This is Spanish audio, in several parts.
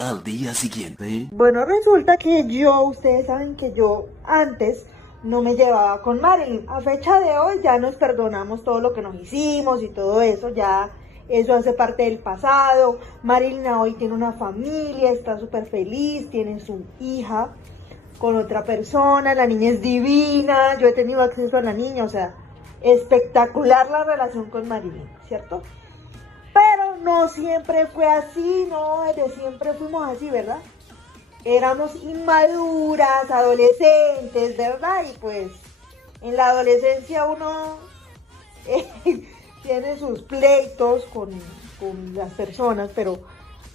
Al día siguiente. Bueno, resulta que ustedes saben que yo antes no me llevaba con Marilyn. A fecha de hoy ya nos perdonamos todo lo que nos hicimos y todo eso, ya eso hace parte del pasado. Marilyn hoy tiene una familia, está súper feliz, tiene su hija con otra persona, la niña es divina, yo he tenido acceso a la niña, o sea, espectacular la relación con Marilyn, ¿cierto? Pero no siempre fue así, no, desde siempre fuimos así, ¿verdad? Éramos inmaduras, adolescentes, ¿verdad? Y pues en la adolescencia uno tiene sus pleitos con las personas, pero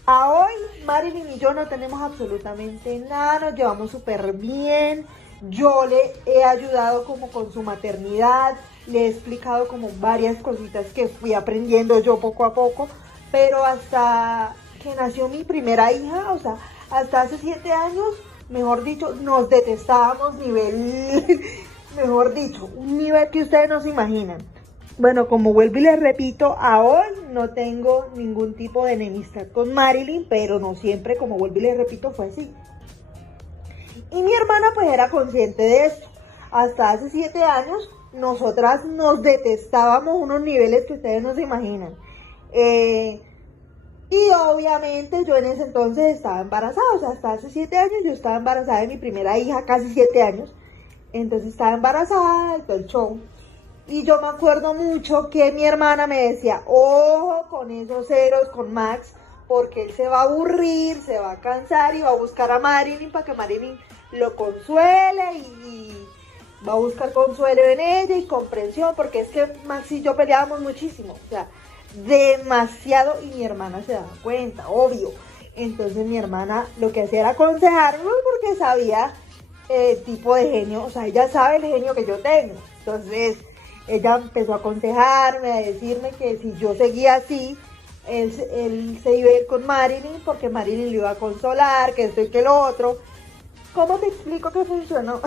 a hoy Marilyn y yo no tenemos absolutamente nada, nos llevamos súper bien. Yo le he ayudado como con su maternidad, le he explicado como varias cositas que fui aprendiendo yo poco a poco, pero hasta que nació mi primera hija, o sea, hasta hace 7 años, mejor dicho, nos detestábamos nivel, mejor dicho, un nivel que ustedes no se imaginan. Bueno, como vuelvo y les repito, a hoy no tengo ningún tipo de enemistad con Marilyn, pero no siempre, como vuelvo y les repito, fue así. Y mi hermana pues era consciente de esto. Hasta hace 7 años, nosotras nos detestábamos unos niveles que ustedes no se imaginan. Y obviamente yo en ese entonces estaba embarazada, o sea, hasta hace 7 años yo estaba embarazada de mi primera hija, casi 7 años. Entonces estaba embarazada y todo el show. Y yo me acuerdo mucho que mi hermana me decía, ojo con esos ceros con Max, porque él se va a aburrir, se va a cansar y va a buscar a Marilyn para que Marilyn lo consuele y va a buscar consuelo en ella y comprensión, porque es que Max y yo peleábamos muchísimo, o sea, demasiado, y mi hermana se daba cuenta, obvio. Entonces mi hermana lo que hacía era aconsejarme porque sabía el tipo de genio, o sea, ella sabe el genio que yo tengo. Entonces ella empezó a aconsejarme, a decirme que si yo seguía así, él se iba a ir con Marilyn porque Marilyn le iba a consolar, que esto y que lo otro. ¿Cómo te explico que funcionó?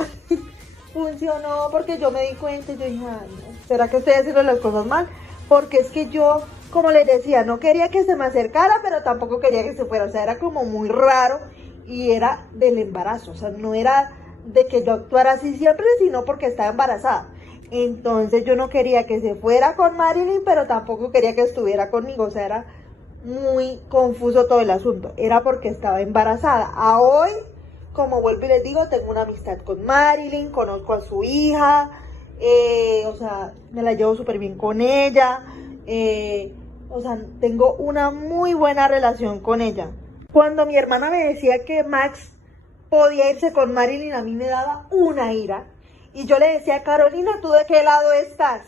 Funcionó porque yo me di cuenta y yo dije, ay, no, ¿será que estoy haciendo las cosas mal? Porque es que yo, como les decía, no quería que se me acercara, pero tampoco quería que se fuera. O sea, era como muy raro y era del embarazo. O sea, no era de que yo actuara así siempre, sino porque estaba embarazada. Entonces yo no quería que se fuera con Marilyn, pero tampoco quería que estuviera conmigo. O sea, era muy confuso todo el asunto. Era porque estaba embarazada. A hoy, como vuelvo y les digo, tengo una amistad con Marilyn, conozco a su hija, o sea, me la llevo súper bien con ella, o sea, tengo una muy buena relación con ella. Cuando mi hermana me decía que Max podía irse con Marilyn, a mí me daba una ira. Y yo le decía, Carolina, ¿tú de qué lado estás?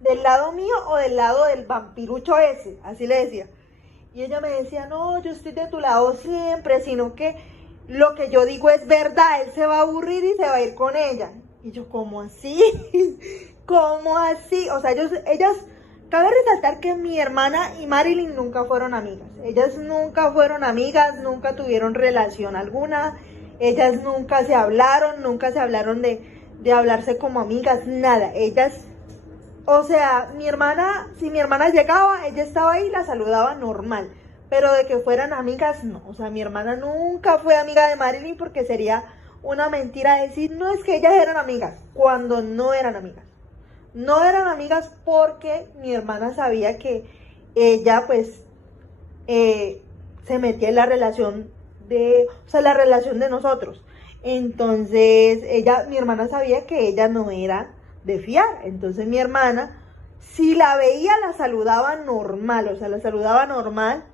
¿Del lado mío o del lado del vampirucho ese? Así le decía. Y ella me decía, no, yo estoy de tu lado siempre, sino que lo que yo digo es verdad, él se va a aburrir y se va a ir con ella. Y yo, ¿cómo así? ¿Cómo así? O sea, ellas, cabe resaltar que mi hermana y Marilyn nunca fueron amigas. Ellas nunca fueron amigas, nunca tuvieron relación alguna. Ellas nunca se hablaron de hablarse como amigas, nada. Ellas, o sea, si mi hermana llegaba, ella estaba ahí y la saludaba normal. Pero de que fueran amigas, no. O sea, mi hermana nunca fue amiga de Marilyn porque sería una mentira decir, no, es que ellas eran amigas, cuando no eran amigas. No eran amigas porque mi hermana sabía que ella, pues, se metía en la relación la relación de nosotros. Entonces, mi hermana sabía que ella no era de fiar. Entonces, mi hermana, si la veía, la saludaba normal, o sea, la saludaba normal,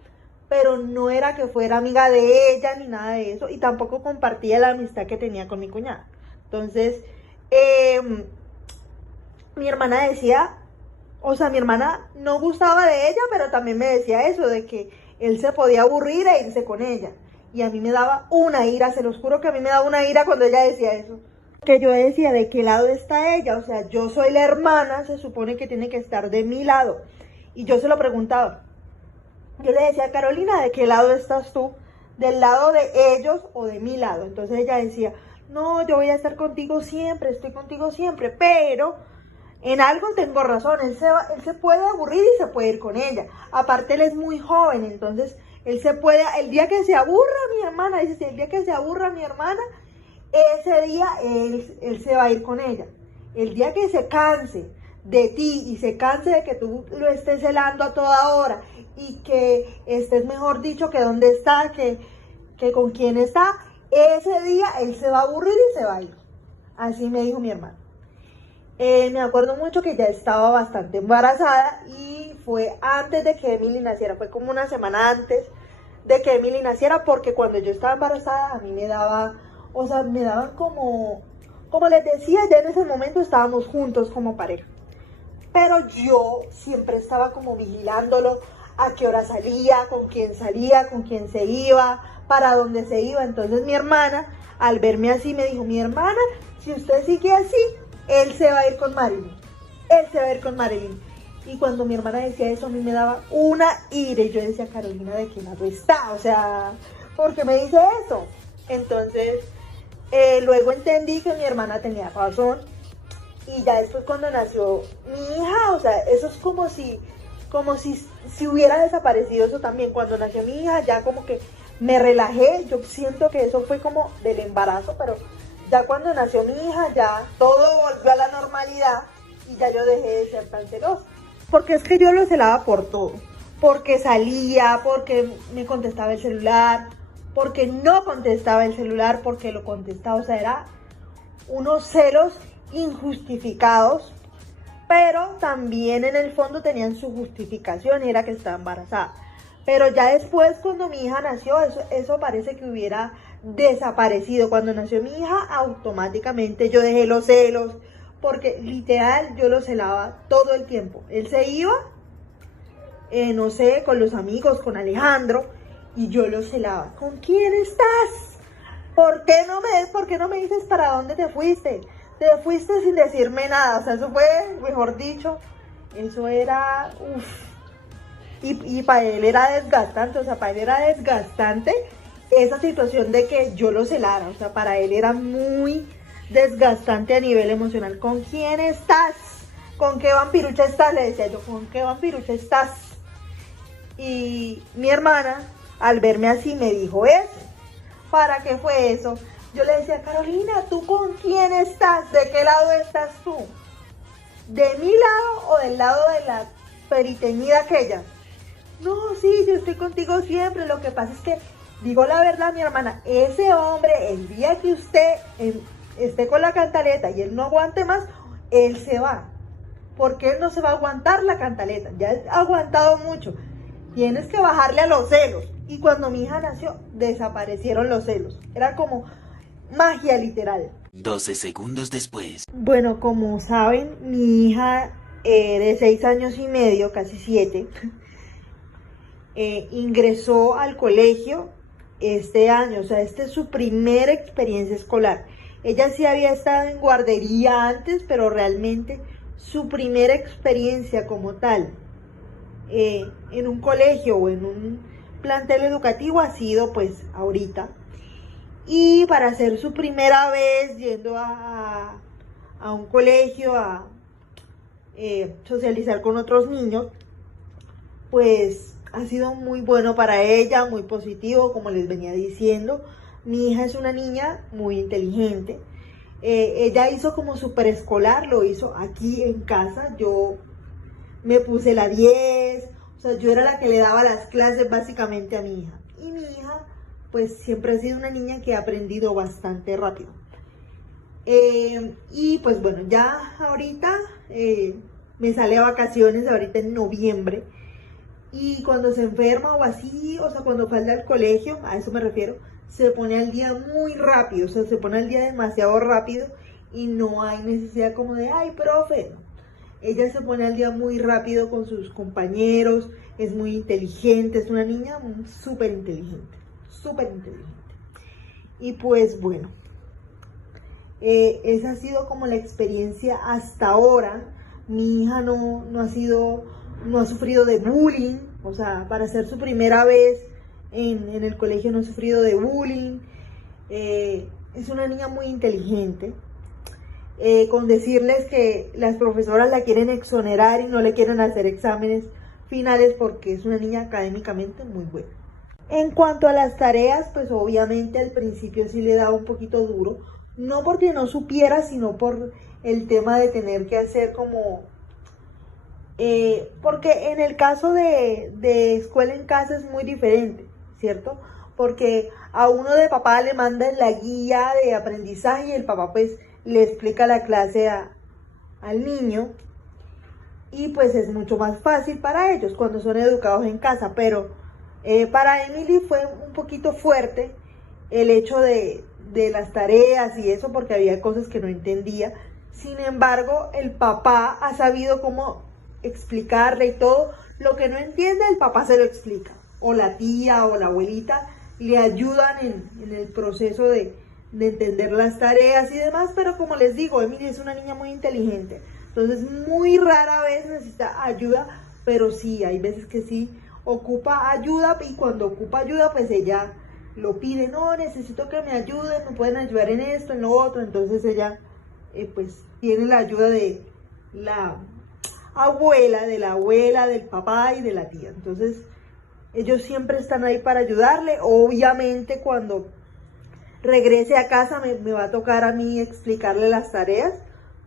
pero no era que fuera amiga de ella ni nada de eso, y tampoco compartía la amistad que tenía con mi cuñada. Entonces, mi hermana decía, o sea, mi hermana no gustaba de ella, pero también me decía eso, de que él se podía aburrir e irse con ella. Y a mí me daba una ira, se los juro que a mí me daba una ira cuando ella decía eso. Que yo decía, ¿de qué lado está ella? O sea, yo soy la hermana, se supone que tiene que estar de mi lado. Y yo se lo preguntaba. Yo le decía, Carolina, ¿de qué lado estás tú? ¿Del lado de ellos o de mi lado? Entonces ella decía, no, yo voy a estar contigo siempre, estoy contigo siempre, pero en algo tengo razón, él se puede aburrir y se puede ir con ella. Aparte él es muy joven, entonces Él se puede, el día que se aburra mi hermana, dice, el día que se aburra mi hermana, ese día él se va a ir con ella. El día que se canse de ti y se canse de que tú lo estés celando a toda hora y que estés, mejor dicho, que dónde está, que con quién está, ese día él se va a aburrir y se va a ir. Así me dijo mi hermana. Me acuerdo mucho que ya estaba bastante embarazada y fue antes de que Emily naciera, fue como una semana antes de que Emily naciera, porque cuando yo estaba embarazada a mí me daba, o sea, me daban como les decía, ya en ese momento estábamos juntos como pareja, pero yo siempre estaba como vigilándolo, a qué hora salía, con quién se iba, para dónde se iba. Entonces mi hermana, al verme así, me dijo, mi hermana, si usted sigue así, él se va a ir con Marilyn, él se va a ir con Marilyn. Y cuando mi hermana decía eso, a mí me daba una ira, y yo decía, Carolina, ¿de qué lado está? O sea, ¿por qué me dice eso? Entonces, luego entendí que mi hermana tenía razón, y ya después cuando nació mi hija, o sea, eso es como si hubiera desaparecido eso también. Cuando nació mi hija, ya como que me relajé. Yo siento que eso fue como del embarazo, pero ya cuando nació mi hija, ya todo volvió a la normalidad y ya yo dejé de ser tan celosa. Porque es que yo lo celaba por todo. Porque salía, porque me contestaba el celular, porque no contestaba el celular, porque lo contestaba. O sea, era unos celos injustificados, pero también en el fondo tenían su justificación, y era que estaba embarazada. Pero ya después, cuando mi hija nació, eso parece que hubiera desaparecido. Cuando nació mi hija, automáticamente yo dejé los celos, porque literal yo lo celaba todo el tiempo. Él se iba, no sé, con los amigos, con Alejandro, y yo lo celaba. ¿Con quién estás? ¿Por qué no me dices para dónde te fuiste? Te fuiste sin decirme nada. O sea, eso fue, mejor dicho, eso era, y para él era desgastante. O sea, para él era desgastante esa situación de que yo lo celara. O sea, para él era muy desgastante a nivel emocional. ¿Con quién estás? ¿Con qué vampirucha estás? Le decía yo, ¿con qué vampirucha estás? Y mi hermana, al verme así, me dijo eso. ¿Para qué fue eso? Yo le decía, Carolina, ¿tú con quién estás? ¿De qué lado estás tú? ¿De mi lado o del lado de la periteñida aquella? No, sí, yo estoy contigo siempre. Lo que pasa es que, digo la verdad, mi hermana, ese hombre, el día que usted esté con la cantaleta y él no aguante más, él se va. Porque él no se va a aguantar la cantaleta. Ya ha aguantado mucho. Tienes que bajarle a los celos. Y cuando mi hija nació, desaparecieron los celos. Era como magia literal. 12 segundos después. Bueno, como saben, mi hija de 6 años y medio, casi 7, ingresó al colegio este año. O sea, esta es su primera experiencia escolar. Ella sí había estado en guardería antes, pero realmente su primera experiencia como tal en un colegio o en un plantel educativo ha sido pues ahorita. Y para ser su primera vez yendo a un colegio a socializar con otros niños, pues ha sido muy bueno para ella, muy positivo, como les venía diciendo. Mi hija es una niña muy inteligente. Ella hizo como su preescolar, lo hizo aquí en casa. Yo me puse la 10, o sea, yo era la que le daba las clases básicamente a mi hija. Y mi hija, pues siempre ha sido una niña que ha aprendido bastante rápido. Y pues bueno, ya ahorita me sale a vacaciones, ahorita en noviembre. Y cuando se enferma o así, o sea, cuando falta al colegio, a eso me refiero, se pone al día muy rápido, o sea, se pone al día demasiado rápido y no hay necesidad como de, ay, profe. Ella se pone al día muy rápido con sus compañeros, es muy inteligente, es una niña súper inteligente, súper inteligente. Y pues bueno, esa ha sido como la experiencia hasta ahora. Mi hija no ha sufrido de bullying, o sea, para ser su primera vez en el colegio no ha sufrido de bullying. Es una niña muy inteligente. Con decirles que las profesoras la quieren exonerar y no le quieren hacer exámenes finales porque es una niña académicamente muy buena. En cuanto a las tareas, pues obviamente al principio sí le daba un poquito duro, no porque no supiera, sino por el tema de tener que hacer como porque en el caso de escuela en casa es muy diferente, ¿cierto? Porque a uno de papá le mandan la guía de aprendizaje y el papá pues le explica la clase al niño y pues es mucho más fácil para ellos cuando son educados en casa, pero para Emily fue un poquito fuerte el hecho de las tareas y eso porque había cosas que no entendía. Sin embargo, el papá ha sabido cómo explicarle y todo. Lo que no entiende, el papá se lo explica. O la tía o la abuelita le ayudan en el proceso de entender las tareas y demás. Pero como les digo, Emily es una niña muy inteligente. Entonces, muy rara vez necesita ayuda, pero sí, hay veces que sí ocupa ayuda y cuando ocupa ayuda, pues ella lo pide, no, necesito que me ayuden, me pueden ayudar en esto, en lo otro. Entonces ella pues tiene la ayuda de la abuela, del papá y de la tía. Entonces ellos siempre están ahí para ayudarle. Obviamente cuando regrese a casa me va a tocar a mí explicarle las tareas,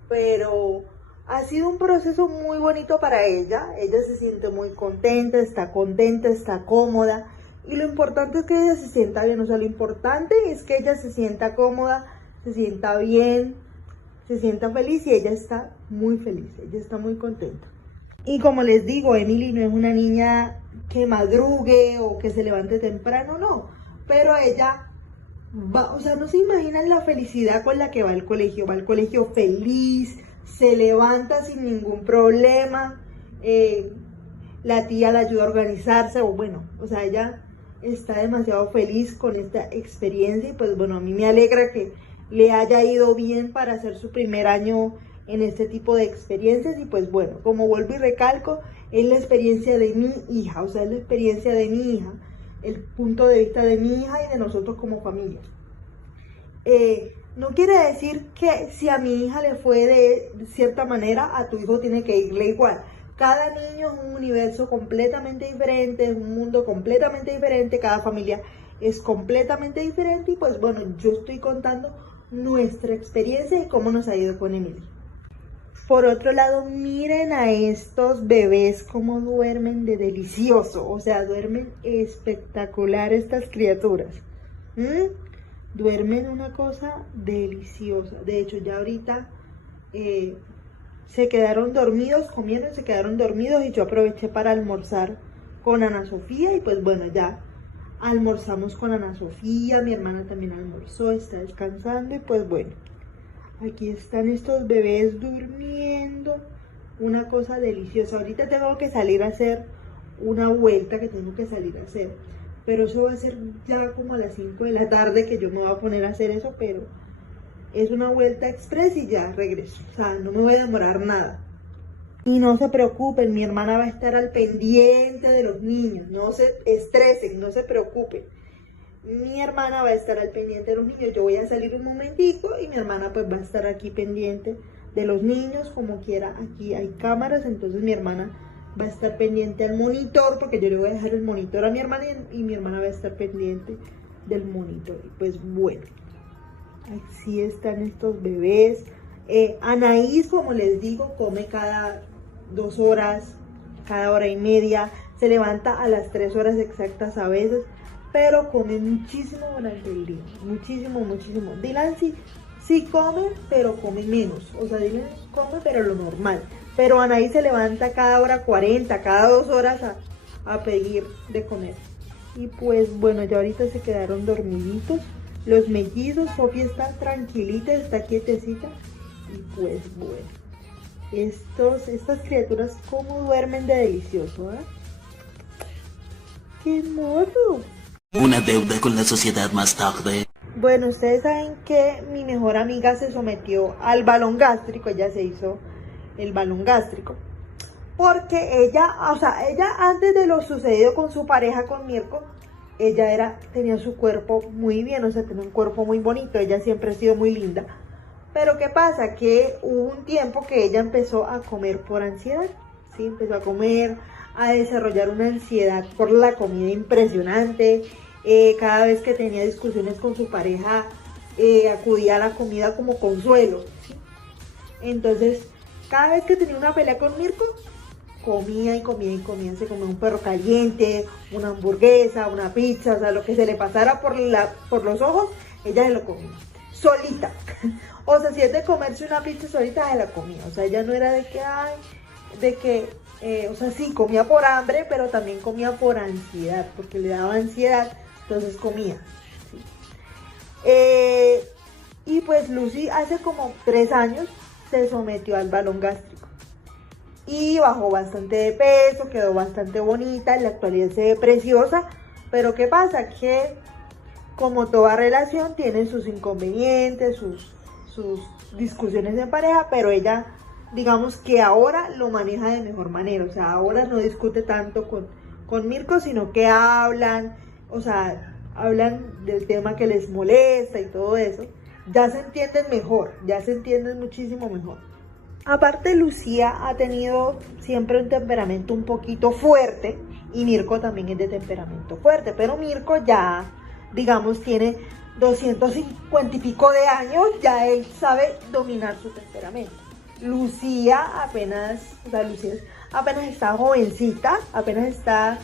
pero ha sido un proceso muy bonito para ella. Ella se siente muy contenta, está cómoda. Y lo importante es que ella se sienta bien. O sea, lo importante es que ella se sienta cómoda, se sienta bien, se sienta feliz y ella está muy feliz. Ella está muy contenta. Y como les digo, Emily no es una niña que madrugue o que se levante temprano, no. Pero ella va, o sea, no se imaginan la felicidad con la que va al colegio. Va al colegio feliz, se levanta sin ningún problema. La tía la ayuda a organizarse, o bueno, o sea, ella está demasiado feliz con esta experiencia y pues bueno, a mí me alegra que le haya ido bien para hacer su primer año en este tipo de experiencias y pues bueno, como vuelvo y recalco, es la experiencia de mi hija, o sea, es la experiencia de mi hija, el punto de vista de mi hija y de nosotros como familia. No quiere decir que si a mi hija le fue de cierta manera, a tu hijo tiene que irle igual. Cada niño es un universo completamente diferente, es un mundo completamente diferente, cada familia es completamente diferente y pues bueno, yo estoy contando nuestra experiencia y cómo nos ha ido con Emily. Por otro lado, miren a estos bebés cómo duermen de delicioso, o sea, duermen espectacular estas criaturas. Duermen una cosa deliciosa. De hecho, ya ahorita se quedaron dormidos, comieron, se quedaron dormidos y yo aproveché para almorzar con Ana Sofía y pues bueno, ya almorzamos con Ana Sofía, mi hermana también almorzó, está descansando y pues bueno, aquí están estos bebés durmiendo, una cosa deliciosa. Ahorita tengo que salir a hacer una vuelta que tengo que salir a hacer, pero eso va a ser ya como a las 5 de la tarde que yo me voy a poner a hacer eso, pero es una vuelta express y ya regreso, o sea, no me voy a demorar nada. Y no se preocupen, mi hermana va a estar al pendiente de los niños, no se estresen, no se preocupen. Mi hermana va a estar al pendiente de los niños, yo voy a salir un momentico y mi hermana pues va a estar aquí pendiente de los niños, como quiera, aquí hay cámaras, entonces mi hermana va a estar pendiente al monitor, porque yo le voy a dejar el monitor a mi hermana y mi hermana va a estar pendiente del monitor. Y pues bueno, así están estos bebés. Anaís, como les digo, come cada 2 horas, cada hora y media, se levanta a las 3 horas exactas a veces, pero come muchísimo durante el día, muchísimo, muchísimo. Dylan sí come, pero come menos, o sea, Dylan come pero lo normal, pero Anaís se levanta cada hora 40, cada 2 horas a pedir de comer. Y pues bueno, ya ahorita se quedaron dormiditos los mellizos. Sofía está tranquilita, está quietecita y pues bueno, estas criaturas cómo duermen de delicioso, ¿eh? ¡Qué hermoso! Una deuda con la sociedad más tarde. Bueno, ustedes saben que mi mejor amiga se sometió al balón gástrico, ella se hizo el balón gástrico, porque ella antes de lo sucedido con su pareja, con Mirko, ella tenía su cuerpo muy bien, o sea, tenía un cuerpo muy bonito, ella siempre ha sido muy linda. Pero ¿qué pasa? Que hubo un tiempo que ella empezó a comer por ansiedad, ¿sí? Empezó a comer a desarrollar una ansiedad por la comida impresionante. Cada vez que tenía discusiones con su pareja, acudía a la comida como consuelo, ¿sí? Entonces, cada vez que tenía una pelea con Mirko, comía y comía y comía. Se comía un perro caliente, una hamburguesa, una pizza, o sea, lo que se le pasara por los ojos, ella se lo comía, solita. O sea, si es de comerse una pizza solita, se la comía. O sea, ella no era de que, o sea, sí, comía por hambre, pero también comía por ansiedad, porque le daba ansiedad, entonces comía, ¿sí? Y pues Lucy hace como 3 años se sometió al balón gástrico y bajó bastante de peso, quedó bastante bonita, en la actualidad se ve preciosa, pero ¿qué pasa? Que como toda relación tiene sus inconvenientes, sus discusiones en pareja, pero ella, digamos que ahora lo maneja de mejor manera. O sea, ahora no discute tanto con Mirko, sino que hablan, o sea, hablan del tema que les molesta y todo eso. Ya se entienden mejor, ya se entienden muchísimo mejor. Aparte, Lucía ha tenido siempre un temperamento un poquito fuerte y Mirko también es de temperamento fuerte, pero Mirko ya, digamos, tiene 250 y pico de años, ya él sabe dominar su temperamento. Lucía apenas está jovencita, apenas está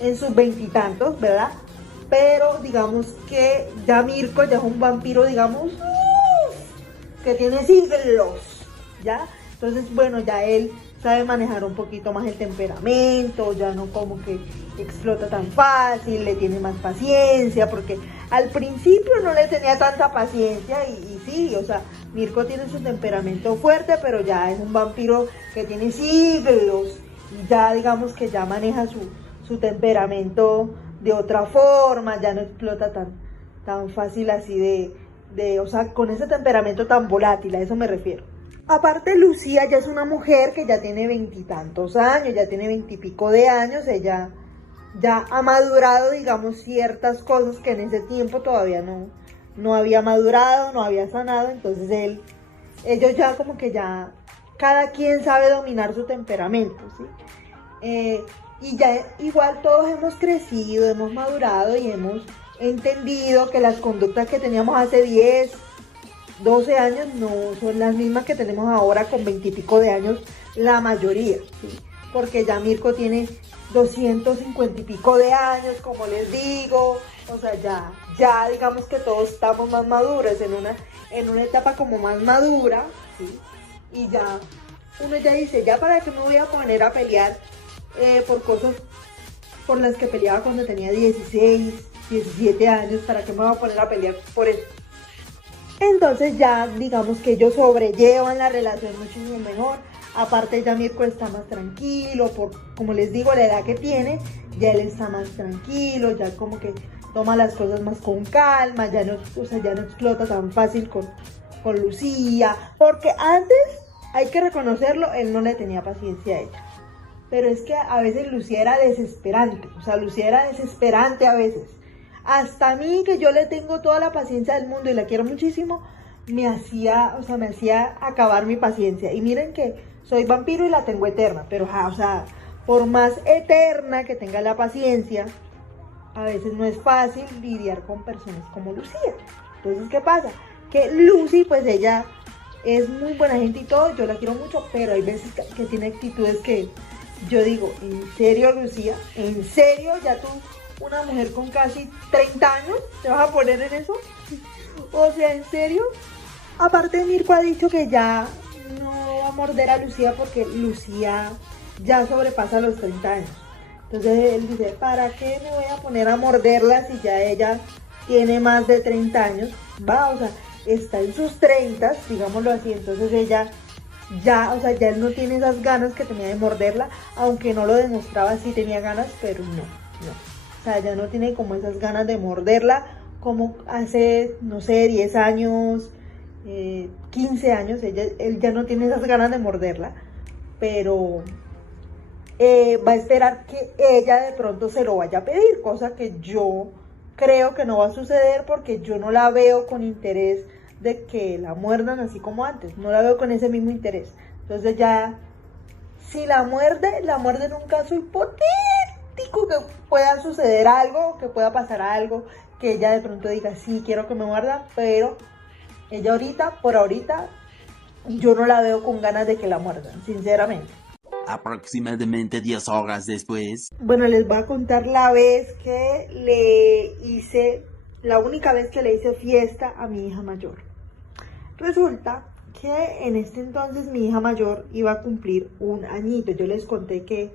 en sus veintitantos, ¿verdad? Pero digamos que ya Mirko ya es un vampiro, digamos, que tiene siglos, ¿ya? Entonces, bueno, ya él sabe manejar un poquito más el temperamento, ya no como que explota tan fácil, le tiene más paciencia, porque al principio no le tenía tanta paciencia y sí, o sea, Mirko tiene su temperamento fuerte, pero ya es un vampiro que tiene siglos y ya digamos que ya maneja su temperamento de otra forma, ya no explota tan fácil así o sea, con ese temperamento tan volátil, a eso me refiero. Aparte, Lucía ya es una mujer que ya tiene 20 y tantos años, ya tiene 20 y pico de años, ella ya ha madurado, digamos, ciertas cosas que en ese tiempo todavía no había madurado, no había sanado. Entonces ellos ya como que ya, cada quien sabe dominar su temperamento, ¿sí? Y ya igual todos hemos crecido, hemos madurado y hemos entendido que las conductas que teníamos hace 10, 12 años no son las mismas que tenemos ahora con 20 y pico de años, la mayoría, ¿sí? Porque ya Mirko tiene 250 y pico de años, como les digo, o sea, ya digamos que todos estamos más maduros, en una etapa como más madura, ¿sí? Y ya, uno ya dice, ya para qué me voy a poner a pelear por cosas por las que peleaba cuando tenía 16, 17 años, para qué me voy a poner a pelear por eso. Entonces ya digamos que ellos sobrellevan la relación muchísimo mejor. Aparte ya Mirko está más tranquilo, como les digo, la edad que tiene, ya él está más tranquilo, ya como que toma las cosas más con calma, ya no explota tan fácil con Lucía, porque antes, hay que reconocerlo, él no le tenía paciencia a ella. Pero es que a veces Lucía era desesperante, o sea, Lucía era desesperante a veces. Hasta a mí, que yo le tengo toda la paciencia del mundo y la quiero muchísimo, me hacía acabar mi paciencia. Y miren que soy vampiro y la tengo eterna, pero o sea, por más eterna que tenga la paciencia, a veces no es fácil lidiar con personas como Lucía. Entonces, ¿qué pasa? Que Lucy, pues ella es muy buena gente y todo, yo la quiero mucho, pero hay veces que tiene actitudes que yo digo, ¿en serio, Lucía? ¿En serio? ¿Ya tú, una mujer con casi 30 años, te vas a poner en eso? O sea, ¿en serio? Aparte, Mirko ha dicho que ya no va a morder a Lucía porque Lucía ya sobrepasa los 30 años. Entonces él dice, ¿para qué me voy a poner a morderla si ya ella tiene más de 30 años? Va, o sea, está en sus 30, digámoslo así. Entonces ella ya, o sea, ya él no tiene esas ganas que tenía de morderla, aunque no lo demostraba, sí tenía ganas, pero no. O sea, ya no tiene como esas ganas de morderla como hace, no sé, 10 años, 15 años, él ya no tiene esas ganas de morderla, pero va a esperar que ella de pronto se lo vaya a pedir, cosa que yo creo que no va a suceder porque yo no la veo con interés de que la muerdan así como antes, no la veo con ese mismo interés. Entonces ya Si la muerde en un caso hipotético que pueda suceder algo, que pueda pasar algo, que ella de pronto diga, sí, quiero que me muerda, pero ella por ahorita, yo no la veo con ganas de que la muerdan, sinceramente. Aproximadamente 10 horas después. Bueno, les voy a contar la única vez que le hice fiesta a mi hija mayor. Resulta que en este entonces mi hija mayor iba a cumplir 1 añito. Yo les conté que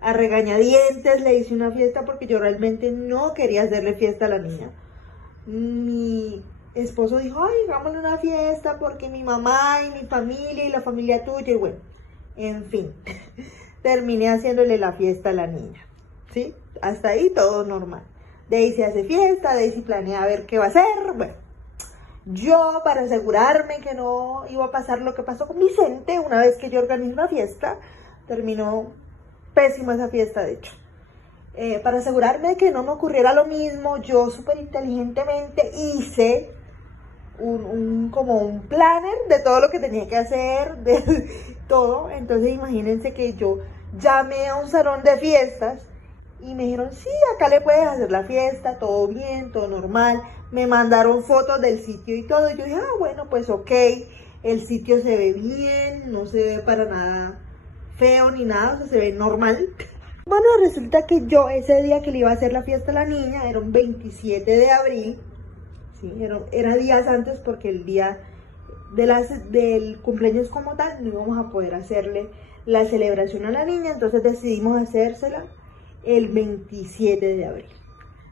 a regañadientes le hice una fiesta porque yo realmente no quería hacerle fiesta a la niña. Mi esposo dijo, ay, hagámosle una fiesta porque mi mamá y mi familia y la familia tuya, y bueno, en fin, terminé haciéndole la fiesta a la niña, ¿sí? Hasta ahí todo normal. Daisy hace fiesta, Daisy planea a ver qué va a hacer, bueno. Yo, para asegurarme que no iba a pasar lo que pasó con Vicente, una vez que yo organizé una fiesta, terminó pésima esa fiesta, de hecho. Para asegurarme de que no me ocurriera lo mismo, yo súper inteligentemente hice como un planner de todo lo que tenía que hacer, de todo. Entonces imagínense que yo llamé a un salón de fiestas y me dijeron, sí, acá le puedes hacer la fiesta, todo bien, todo normal. Me mandaron fotos del sitio y todo. Y yo dije, bueno, pues ok, el sitio se ve bien, no se ve para nada feo ni nada, o sea, se ve normal. Bueno, resulta que yo ese día que le iba a hacer la fiesta a la niña, era un 27 de abril, ¿sí? Era días antes porque el día del cumpleaños como tal no íbamos a poder hacerle la celebración a la niña, entonces decidimos hacérsela el 27 de abril.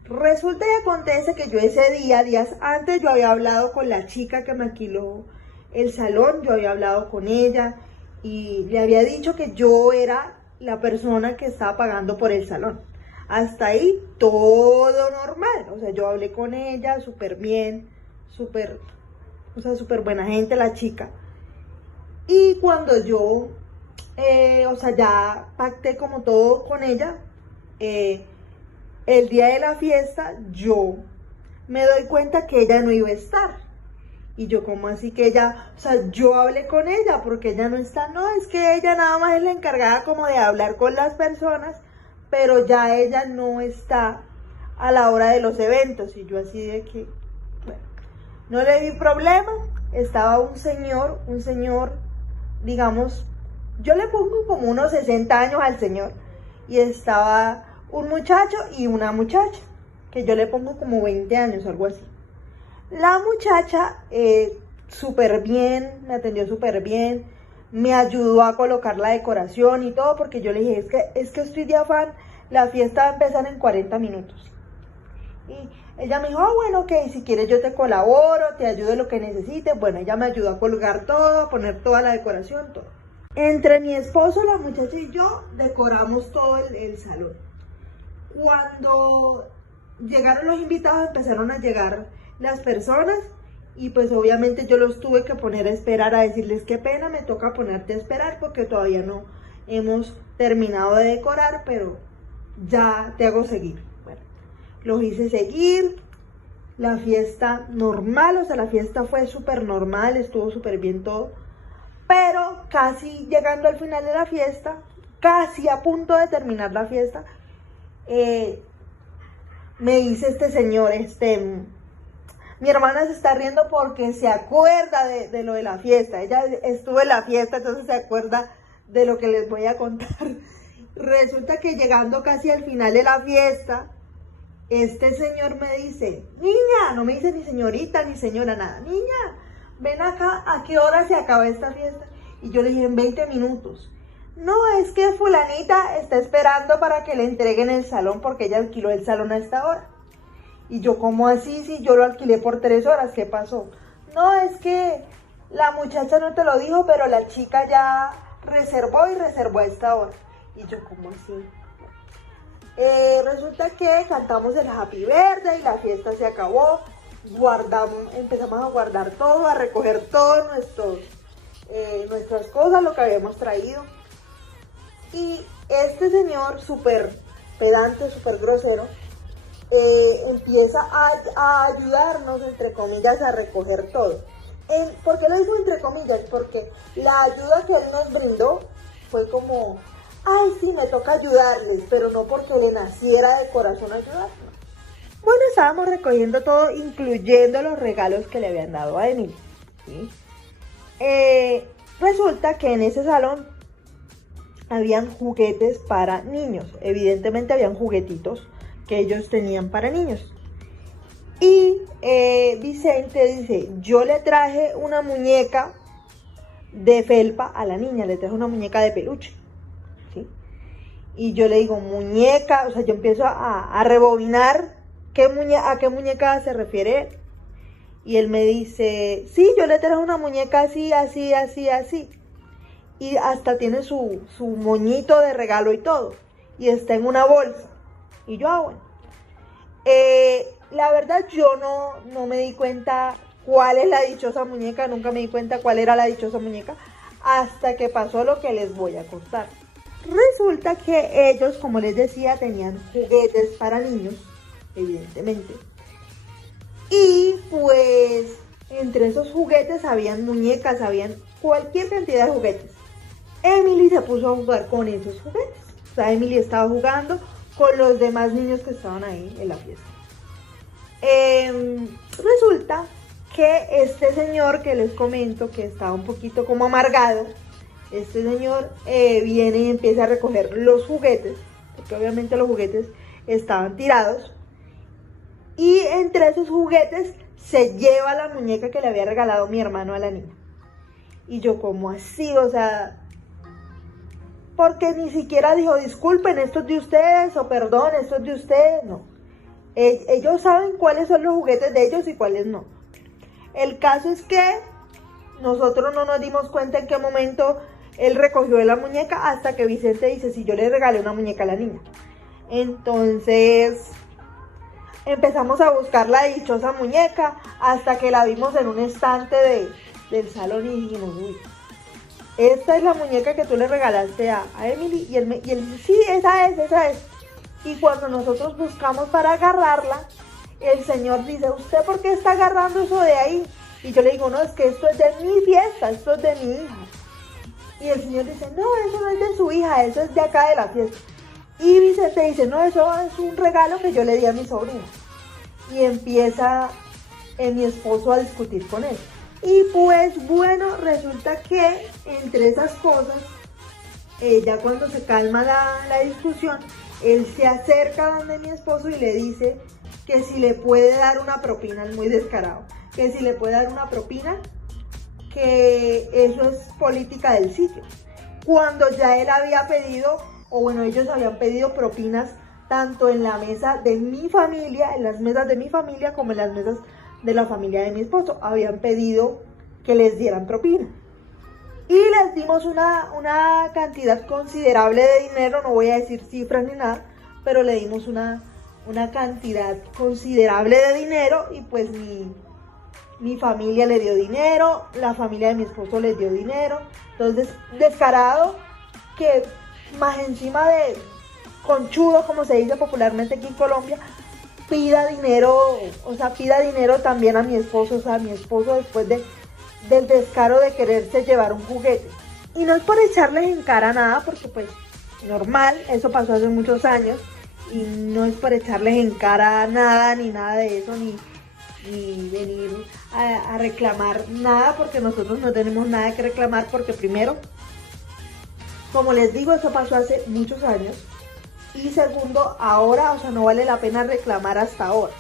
Resulta y acontece que yo ese día, días antes, yo había hablado con la chica que me alquiló el salón, yo había hablado con ella y le había dicho que yo era la persona que estaba pagando por el salón. Hasta ahí todo normal, o sea, yo hablé con ella súper bien, súper buena gente la chica. Y cuando yo, ya pacté como todo con ella, el día de la fiesta yo me doy cuenta que ella no iba a estar. Y yo, ¿cómo así que ella? O sea, yo hablé con ella porque ella no está. No, es que ella nada más es la encargada como de hablar con las personas, pero ya ella no está a la hora de los eventos. Y yo así de que, bueno, no le vi problema. Estaba un señor, digamos, yo le pongo como unos 60 años al señor. Y estaba un muchacho y una muchacha, que yo le pongo como 20 años, algo así. La muchacha, súper bien, me atendió súper bien, me ayudó a colocar la decoración y todo, porque yo le dije, es que estoy de afán, la fiesta va a empezar en 40 minutos. Y ella me dijo, bueno, ok, si quieres yo te colaboro, te ayudo en lo que necesites. Bueno, ella me ayudó a colgar todo, a poner toda la decoración, todo. Entre mi esposo, la muchacha y yo decoramos todo el salón. Cuando llegaron los invitados, empezaron a llegar las personas y pues obviamente yo los tuve que poner a esperar, a decirles qué pena, me toca ponerte a esperar porque todavía no hemos terminado de decorar, pero ya te hago seguir. Bueno, los hice seguir, la fiesta normal, o sea, la fiesta fue súper normal, estuvo súper bien todo, pero casi llegando al final de la fiesta, casi a punto de terminar la fiesta, me dice este señor, mi hermana se está riendo porque se acuerda de lo de la fiesta. Ella estuvo en la fiesta, entonces se acuerda de lo que les voy a contar. Resulta que llegando casi al final de la fiesta, este señor me dice, niña, no me dice ni señorita ni señora, nada. Niña, ven acá, ¿a qué hora se acaba esta fiesta? Y yo le dije, en 20 minutos. No, es que fulanita está esperando para que le entreguen el salón porque ella alquiló el salón a esta hora. Y yo, ¿cómo así? Si yo lo alquilé por 3 horas, ¿qué pasó? No, es que la muchacha no te lo dijo, pero la chica ya reservó a esta hora. Y yo, ¿cómo así? Resulta que cantamos el Happy Birthday y la fiesta se acabó. Empezamos a guardar todo, a recoger todas nuestras cosas, lo que habíamos traído. Y este señor, súper pedante, súper grosero, empieza a ayudarnos, entre comillas, a recoger todo. ¿Por qué lo digo entre comillas? Porque la ayuda que él nos brindó fue como, ay, sí, me toca ayudarles, pero no porque le naciera de corazón ayudarles. Bueno, estábamos recogiendo todo, incluyendo los regalos que le habían dado a Emily, ¿sí? Resulta que en ese salón habían juguetes para niños. Evidentemente habían juguetitos que ellos tenían para niños. Y Vicente dice, yo le traje una muñeca de felpa a la niña, le traje una muñeca de peluche, ¿sí? Y yo le digo, muñeca, o sea, yo empiezo a rebobinar a qué muñeca se refiere. Y él me dice, sí, yo le traje una muñeca así, así, así, así. Y hasta tiene su moñito de regalo y todo. Y está en una bolsa. Y yo, bueno. La verdad yo no me di cuenta cuál es la dichosa muñeca. Nunca me di cuenta cuál era la dichosa muñeca. Hasta que pasó lo que les voy a contar. Resulta que ellos, como les decía, tenían juguetes para niños. Evidentemente. Y pues entre esos juguetes habían muñecas, habían cualquier cantidad de juguetes. Emily se puso a jugar con esos juguetes. O sea, Emily estaba jugando con los demás niños que estaban ahí en la fiesta. Resulta que este señor que les comento, que estaba un poquito como amargado, este señor viene y empieza a recoger los juguetes, porque obviamente los juguetes estaban tirados. Y entre esos juguetes se lleva la muñeca que le había regalado mi hermano a la niña. Y yo, ¿cómo así? O sea, porque ni siquiera dijo, disculpen, esto es de ustedes, o perdón, esto es de ustedes. No. Ellos saben cuáles son los juguetes de ellos y cuáles no. El caso es que nosotros no nos dimos cuenta en qué momento él recogió la muñeca hasta que Vicente dice, si yo le regalé una muñeca a la niña. Entonces empezamos a buscar la dichosa muñeca hasta que la vimos en un estante del salón y dijimos, uy, esta es la muñeca que tú le regalaste a Emily. Y él dice, sí, esa es. Y cuando nosotros buscamos para agarrarla, el señor dice, ¿usted por qué está agarrando eso de ahí? Y yo le digo, no, es que esto es de mi fiesta, esto es de mi hija. Y el señor dice, no, eso no es de su hija, eso es de acá de la fiesta. Y Vicente dice, no, eso es un regalo que yo le di a mi sobrina. Y empieza mi esposo a discutir con él. Y pues bueno, resulta que entre esas cosas, ya cuando se calma la discusión, él se acerca donde mi esposo y le dice que si le puede dar una propina, es muy descarado, que si le puede dar una propina, que eso es política del sitio. Cuando ya él había pedido, o bueno, ellos habían pedido propinas tanto en la mesa de mi familia, en las mesas de mi familia, como en las mesas de la familia de mi esposo, habían pedido que les dieran propina. Y les dimos una cantidad considerable de dinero, no voy a decir cifras ni nada, pero le dimos una cantidad considerable de dinero y pues mi familia le dio dinero, la familia de mi esposo les dio dinero. Entonces, descarado que más encima de conchudo, como se dice popularmente aquí en Colombia, pida dinero, o sea, pida dinero también a mi esposo, o sea, mi esposo después del descaro de quererse llevar un juguete. Y no es por echarles en cara nada, porque pues normal, eso pasó hace muchos años, y no es por echarles en cara nada, ni nada de eso, ni venir a reclamar nada, porque nosotros no tenemos nada que reclamar, porque primero, como les digo, eso pasó hace muchos años, y segundo, ahora, o sea, no vale la pena reclamar hasta ahora.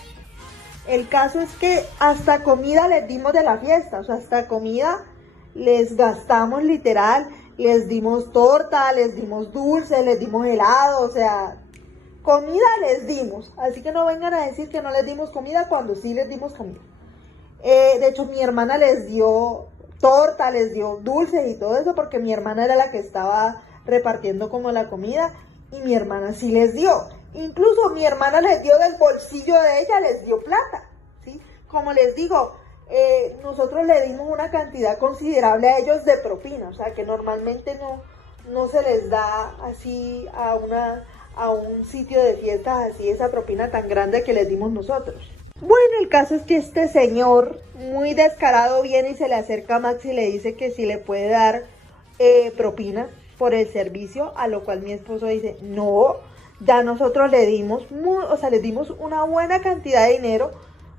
El caso es que hasta comida les dimos de la fiesta, o sea, hasta comida les gastamos literal, les dimos torta, les dimos dulce, les dimos helado, o sea, comida les dimos. Así que no vengan a decir que no les dimos comida cuando sí les dimos comida. De hecho, mi hermana les dio torta, les dio dulces y todo eso, porque mi hermana era la que estaba repartiendo como la comida y mi hermana sí les dio. Incluso mi hermana les dio del bolsillo de ella, les dio plata, ¿sí? Como les digo, nosotros le dimos una cantidad considerable a ellos de propina, o sea que normalmente no se les da así a un sitio de fiestas así esa propina tan grande que les dimos nosotros. Bueno, el caso es que este señor, muy descarado, viene y se le acerca a Max y le dice que si le puede dar propina. por el servicio, a lo cual mi esposo dice, no, ya nosotros le dimos, le dimos una buena cantidad de dinero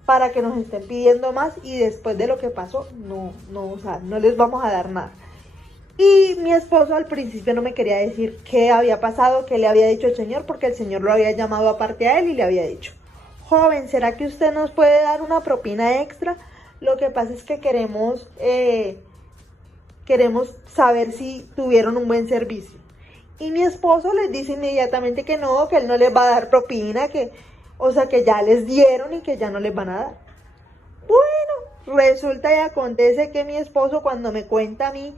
para que nos estén pidiendo más y después de lo que pasó, no les vamos a dar nada. Y mi esposo al principio no me quería decir qué había pasado, qué le había dicho el señor, porque el señor lo había llamado aparte a él y le había dicho, joven, ¿será que usted nos puede dar una propina extra? Lo que pasa es que queremos saber si tuvieron un buen servicio. Y mi esposo les dice inmediatamente que no, que él no les va a dar propina, que ya les dieron y que ya no les van a dar. Bueno, resulta y acontece que mi esposo cuando me cuenta a mí,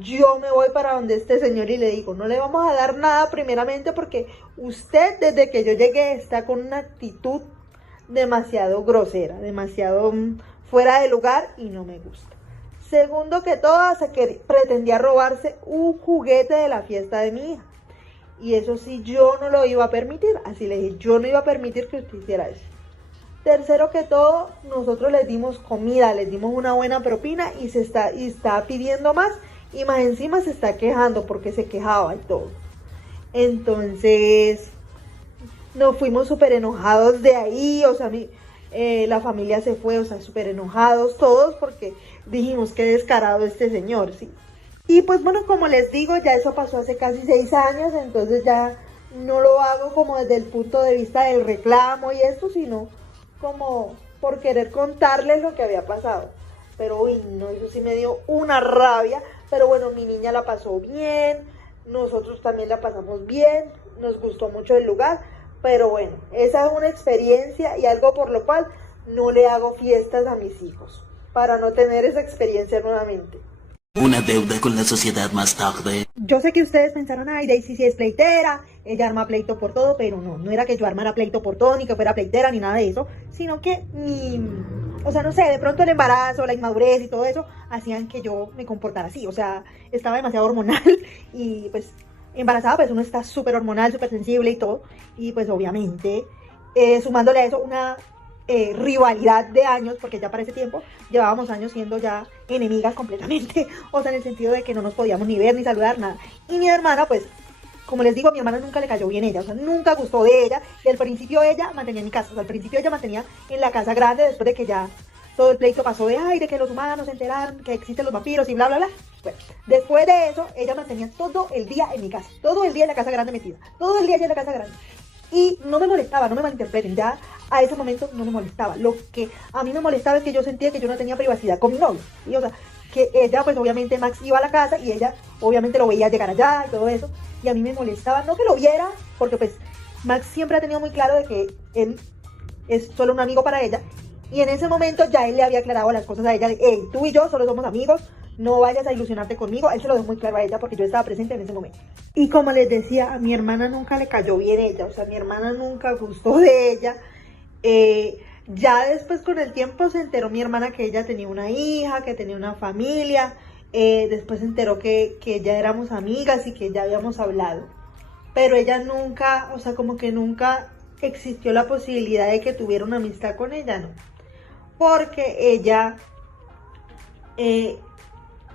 yo me voy para donde este señor y le digo, no le vamos a dar nada primeramente porque usted desde que yo llegué está con una actitud demasiado grosera, demasiado fuera de lugar y no me gusta. Segundo que todo, pretendía robarse un juguete de la fiesta de mi hija. Y eso sí, yo no lo iba a permitir. Así le dije, yo no iba a permitir que usted hiciera eso. Tercero que todo, nosotros les dimos comida, les dimos una buena propina y está pidiendo más. Y más encima se está quejando porque se quejaba y todo. Entonces, nos fuimos súper enojados de ahí. La familia se fue, súper enojados todos porque dijimos que descarado este señor, ¿sí? Y pues bueno, como les digo, ya eso pasó hace casi 6 años, entonces ya no lo hago como desde el punto de vista del reclamo y esto, sino como por querer contarles lo que había pasado. Pero uy, no, eso sí me dio una rabia, pero bueno, mi niña la pasó bien, nosotros también la pasamos bien, nos gustó mucho el lugar, pero bueno, esa es una experiencia y algo por lo cual no le hago fiestas a mis hijos, para no tener esa experiencia nuevamente. Una deuda con la sociedad más tarde. Yo sé que ustedes pensaron, ay, Daisy sí es pleitera, ella arma pleito por todo, pero no era que yo armara pleito por todo, ni que fuera pleitera, ni nada de eso, sino que no sé, de pronto el embarazo, la inmadurez y todo eso, hacían que yo me comportara así, estaba demasiado hormonal y pues embarazada, pues uno está súper hormonal, súper sensible y todo, y pues obviamente, sumándole a eso una rivalidad de años, porque ya para ese tiempo llevábamos años siendo ya enemigas completamente, en el sentido de que no nos podíamos ni ver ni saludar, nada. Y mi hermana, pues, como les digo, a mi hermana nunca le cayó bien ella, nunca gustó de ella, y al principio ella mantenía en mi casa, al principio ella mantenía en la casa grande, después de que ya todo el pleito pasó de que los humanos se enteraron que existen los vampiros y bla, bla, bla. Bueno, después de eso, ella mantenía todo el día en mi casa, todo el día en la casa grande metida, todo el día allá en la casa grande. Y no me molestaba, no me malinterpreten, ya a ese momento no me molestaba. Lo que a mí me molestaba es que yo sentía que yo no tenía privacidad con mi novio. Y, que ella, pues obviamente Max iba a la casa y ella obviamente lo veía llegar allá y todo eso. Y a mí me molestaba, no que lo viera, porque pues Max siempre ha tenido muy claro de que él es solo un amigo para ella. Y en ese momento ya él le había aclarado las cosas a ella de, hey, tú y yo solo somos amigos, no vayas a ilusionarte conmigo. Él se lo dejó muy claro a ella porque yo estaba presente en ese momento. Y como les decía, a mi hermana nunca le cayó bien ella, mi hermana nunca gustó de ella. Ya después con el tiempo se enteró mi hermana que ella tenía una hija, que tenía una familia. Después se enteró que ya éramos amigas y que ya habíamos hablado. Pero ella nunca, como que nunca existió la posibilidad de que tuviera una amistad con ella, ¿no? Porque ella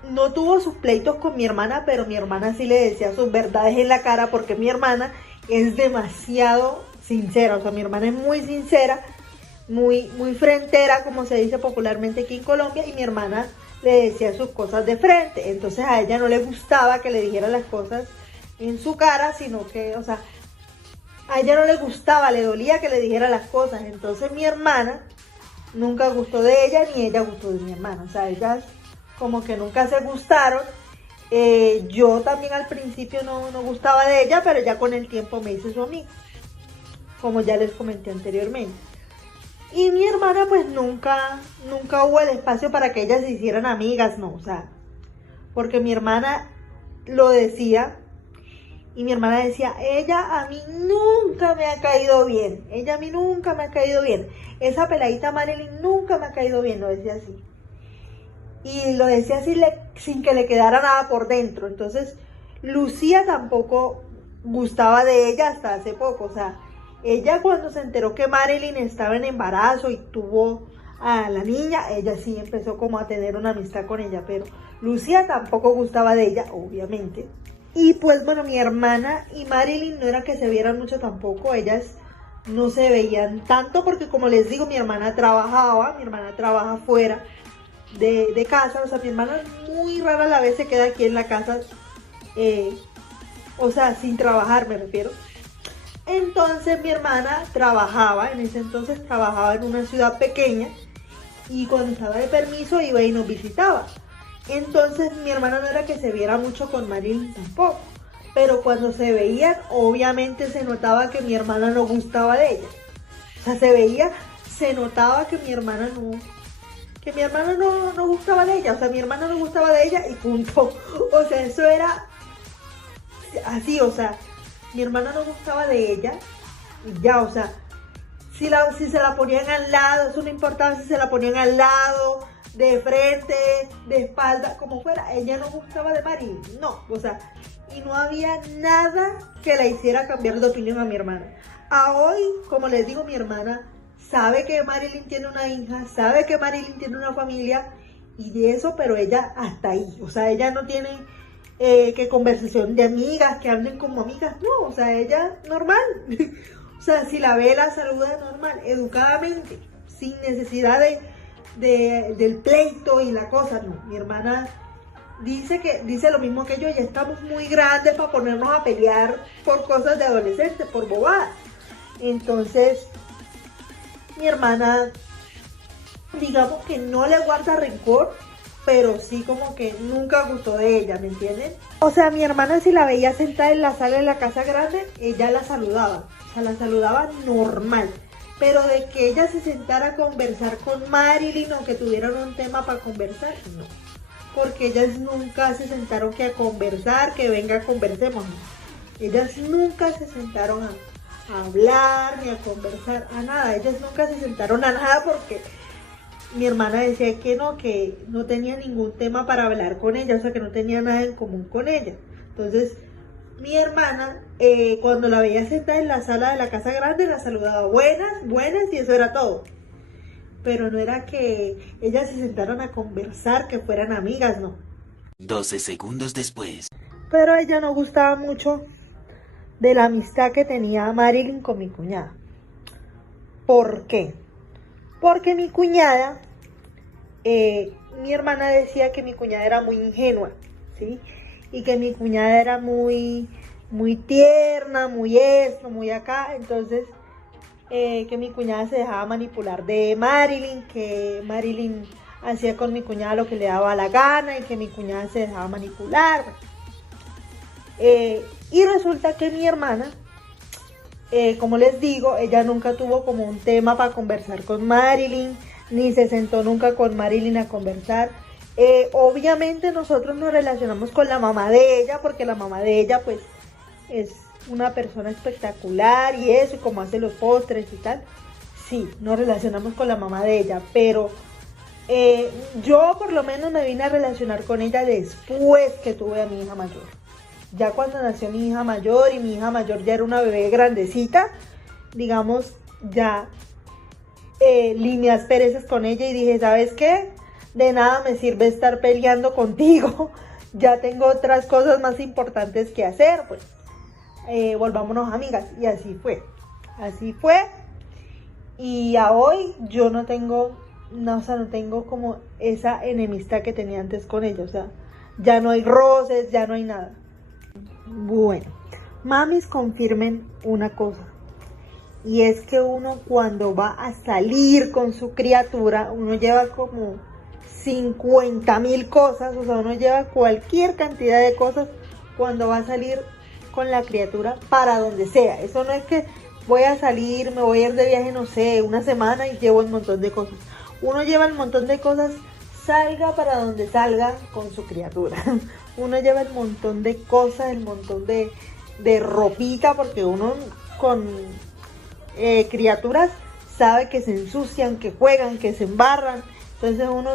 no tuvo sus pleitos con mi hermana, pero mi hermana sí le decía sus verdades en la cara, porque mi hermana es demasiado sincera, mi hermana es muy sincera, muy frentera, como se dice popularmente aquí en Colombia, y mi hermana le decía sus cosas de frente. Entonces a ella no le gustaba que le dijera las cosas en su cara, sino que, a ella no le gustaba, le dolía que le dijera las cosas. Entonces mi hermana nunca gustó de ella, ni ella gustó de mi hermana, ellas como que nunca se gustaron. Yo también al principio no gustaba de ella, pero ya con el tiempo me hice su amiga, como ya les comenté anteriormente. Y mi hermana pues nunca hubo el espacio para que ellas se hicieran amigas, no, porque mi hermana lo decía, y mi hermana decía, ella a mí nunca me ha caído bien, esa peladita Marilyn nunca me ha caído bien, lo decía así. Y lo decía así sin que le quedara nada por dentro. Entonces, Lucía tampoco gustaba de ella hasta hace poco, ella cuando se enteró que Marilyn estaba en embarazo y tuvo a la niña, ella sí empezó como a tener una amistad con ella, pero Lucía tampoco gustaba de ella, obviamente. Y pues bueno, mi hermana y Marilyn no era que se vieran mucho tampoco, ellas no se veían tanto porque como les digo, mi hermana trabaja fuera de casa, o sea, mi hermana muy rara la vez se queda aquí en la casa, o sea, sin trabajar me refiero. Entonces mi hermana trabajaba, en ese entonces trabajaba en una ciudad pequeña y cuando estaba de permiso iba y nos visitaba. Entonces mi hermana no era que se viera mucho con Marilyn tampoco, pero cuando se veían obviamente se notaba que mi hermana no gustaba de ella. O sea, se notaba que mi hermana no gustaba de ella, o sea, mi hermana no gustaba de ella y punto. O sea, eso era así, o sea, mi hermana no gustaba de ella y ya, o sea, si se la ponían al lado, eso no importaba si se la ponían al lado, de frente, de espalda, como fuera, ella no gustaba de Marilyn, no, o sea, y no había nada que la hiciera cambiar de opinión a mi hermana. A hoy, como les digo, mi hermana sabe que Marilyn tiene una hija, sabe que Marilyn tiene una familia y de eso, pero ella hasta ahí, o sea, ella no tiene que conversación de amigas, que hablen como amigas, no, o sea, ella normal, o sea, si la ve, la saluda normal, educadamente, sin necesidad del pleito y la cosa, no, mi hermana dice lo mismo que yo, ya estamos muy grandes para ponernos a pelear por cosas de adolescentes, por bobadas. Entonces, mi hermana, digamos que no le guarda rencor, pero sí como que nunca gustó de ella, ¿me entienden? O sea, mi hermana si la veía sentada en la sala de la casa grande, ella la saludaba, o sea, la saludaba normal. Pero de que ella se sentara a conversar con Marilyn o que tuvieran un tema para conversar, no. Porque ellas nunca se sentaron que a conversar, que venga, conversemos. No. Ellas nunca se sentaron a hablar, ni a conversar, a nada. Ellas nunca se sentaron a nada porque mi hermana decía que no tenía ningún tema para hablar con ella, o sea, que no tenía nada en común con ella. Entonces, mi hermana, cuando la veía sentada en la sala de la casa grande, la saludaba buenas, buenas, y eso era todo. Pero no era que ellas se sentaron a conversar, que fueran amigas, no. 12 segundos después. Pero a ella no gustaba mucho de la amistad que tenía Marilyn con mi cuñada. ¿Por qué? Porque mi cuñada, mi hermana decía que mi cuñada era muy ingenua, ¿sí? Y que mi cuñada era muy tierna, muy esto, muy acá. Entonces, que mi cuñada se dejaba manipular de Marilyn, que Marilyn hacía con mi cuñada lo que le daba la gana y que mi cuñada se dejaba manipular. Y resulta que mi hermana, como les digo, ella nunca tuvo como un tema para conversar con Marilyn, ni se sentó nunca con Marilyn a conversar. Obviamente nosotros nos relacionamos con la mamá de ella, porque la mamá de ella pues es una persona espectacular y eso, y como hace los postres y tal. Sí, nos relacionamos con la mamá de ella, pero yo por lo menos me vine a relacionar con ella después que tuve a mi hija mayor. Ya cuando nació mi hija mayor y mi hija mayor ya era una bebé grandecita, digamos, ya limé asperezas con ella y dije, ¿sabes qué? De nada me sirve estar peleando contigo, ya tengo otras cosas más importantes que hacer, pues volvámonos amigas. Y así fue, y a hoy yo no tengo como esa enemistad que tenía antes con ella, o sea, ya no hay roces, ya no hay nada. Bueno, mamis, confirmen una cosa, y es que uno cuando va a salir con su criatura, uno lleva como 50.000 cosas, o sea, uno lleva cualquier cantidad de cosas cuando va a salir con la criatura para donde sea. Eso no es que voy a salir, me voy a ir de viaje, no sé, una semana y llevo un montón de cosas. Uno lleva un montón de cosas, salga para donde salga con su criatura. Uno lleva el montón de cosas, el montón de ropita, porque uno con criaturas sabe que se ensucian, que juegan, que se embarran. Entonces uno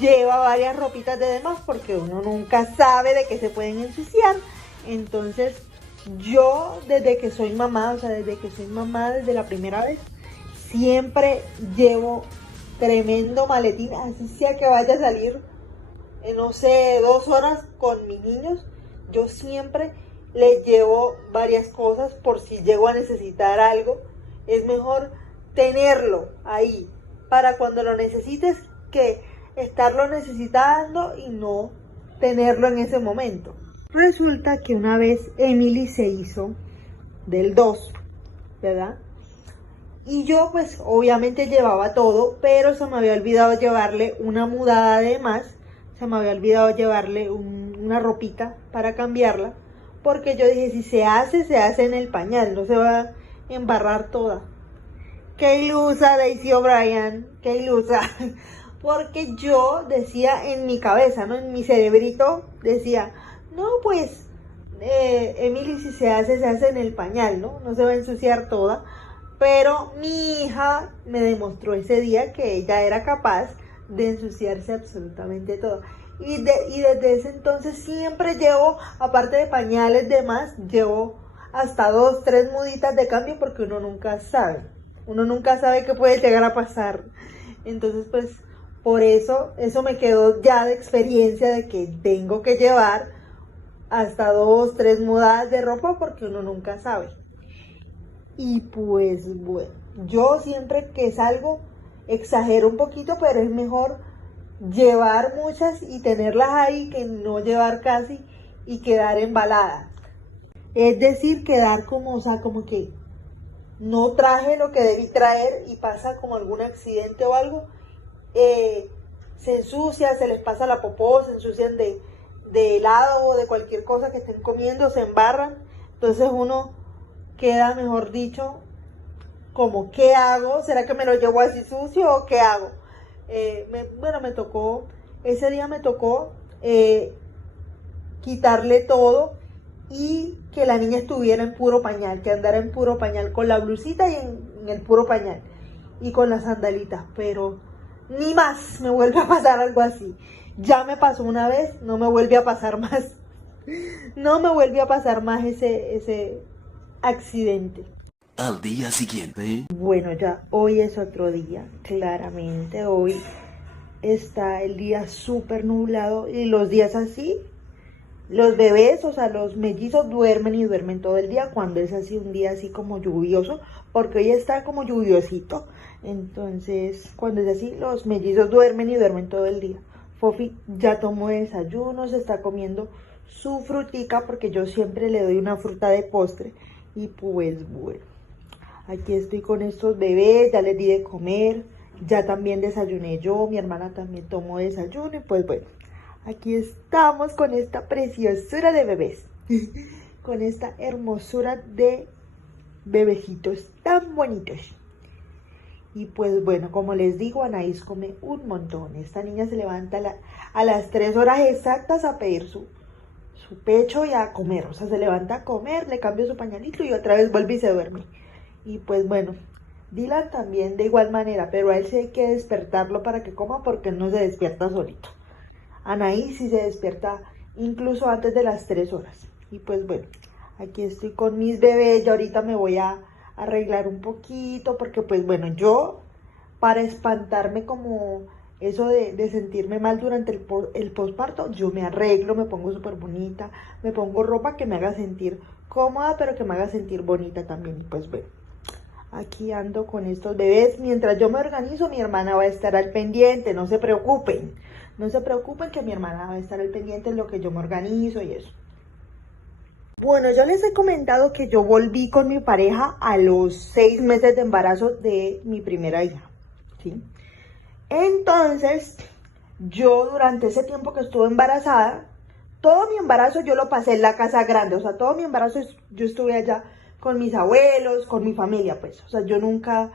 lleva varias ropitas de demás porque uno nunca sabe de qué se pueden ensuciar. Entonces yo desde que soy mamá, desde la primera vez, siempre llevo tremendo maletín, así sea que vaya a salir, no sé, 2 horas con mis niños, yo siempre les llevo varias cosas por si llego a necesitar algo. Es mejor tenerlo ahí para cuando lo necesites que estarlo necesitando y no tenerlo en ese momento. Resulta que una vez Emily se hizo del 2, ¿verdad? Y yo pues obviamente llevaba todo, pero se me había olvidado llevarle una mudada de más, se me había olvidado llevarle una ropita para cambiarla, porque yo dije, si se hace en el pañal, no se va a embarrar toda. Qué ilusa Daisy O'Brien, qué ilusa. Porque yo decía en mi cabeza, ¿no? En mi cerebrito decía, no, pues, Emily, si se hace en el pañal, ¿no? No se va a ensuciar toda. Pero mi hija me demostró ese día que ella era capaz de ensuciarse absolutamente todo. Y desde ese entonces siempre llevo, aparte de pañales demás, llevo hasta 2, 3 muditas de cambio porque uno nunca sabe. Uno nunca sabe qué puede llegar a pasar. Entonces, pues, por eso me quedó ya de experiencia de que tengo que llevar hasta 2, 3 mudadas de ropa porque uno nunca sabe. Y pues bueno, yo siempre que salgo exagero un poquito, pero es mejor llevar muchas y tenerlas ahí que no llevar casi y quedar embaladas. Es decir, quedar como, o sea, como que no traje lo que debí traer y pasa como algún accidente o algo, se ensucia, se les pasa la popó, se ensucian de helado o de cualquier cosa que estén comiendo, se embarran. Entonces uno queda, mejor dicho, como ¿qué hago? ¿Será que me lo llevo así sucio o qué hago? Ese día me tocó quitarle todo y que la niña estuviera en puro pañal, que andara en puro pañal, con la blusita y en el puro pañal y con las sandalitas, pero ni más me vuelve a pasar algo así. Ya me pasó una vez, no me vuelve a pasar más. No me vuelve a pasar más ese accidente. Al día siguiente. Bueno, ya hoy es otro día, claramente hoy está el día súper nublado y los días así, los bebés, o sea, los mellizos duermen y duermen todo el día cuando es así un día así como lluvioso, porque hoy está como lluviosito. Entonces, cuando es así, los mellizos duermen y duermen todo el día. Fofi ya tomó desayuno, se está comiendo su frutica porque yo siempre le doy una fruta de postre. Y pues bueno, aquí estoy con estos bebés, ya les di de comer, ya también desayuné yo, mi hermana también tomó desayuno y pues bueno, aquí estamos con esta preciosura de bebés, con esta hermosura de bebecitos tan bonitos. Y pues bueno, como les digo, Anaís come un montón. Esta niña se levanta a las 3 horas exactas a pedir su pecho y a comer. O sea, se levanta a comer, le cambio su pañalito y otra vez vuelve y se duerme. Y pues bueno, Dylan también de igual manera, pero a él sí hay que despertarlo para que coma porque él no se despierta solito. Anaís sí se despierta incluso antes de las 3 horas. Y pues bueno, aquí estoy con mis bebés. Ya ahorita me voy a arreglar un poquito porque pues bueno, yo para espantarme como eso de sentirme mal durante el posparto, yo me arreglo, me pongo súper bonita, me pongo ropa que me haga sentir cómoda pero que me haga sentir bonita también. Pues bueno, aquí ando con estos bebés. Mientras yo me organizo, mi hermana va a estar al pendiente, no se preocupen. No se preocupen que mi hermana va a estar al pendiente en lo que yo me organizo y eso. Bueno, yo les he comentado que yo volví con mi pareja a los 6 meses de embarazo de mi primera hija, ¿sí? Entonces, yo durante ese tiempo que estuve embarazada, todo mi embarazo yo lo pasé en la casa grande, o sea, todo mi embarazo yo estuve allá con mis abuelos, con mi familia, pues, o sea, yo nunca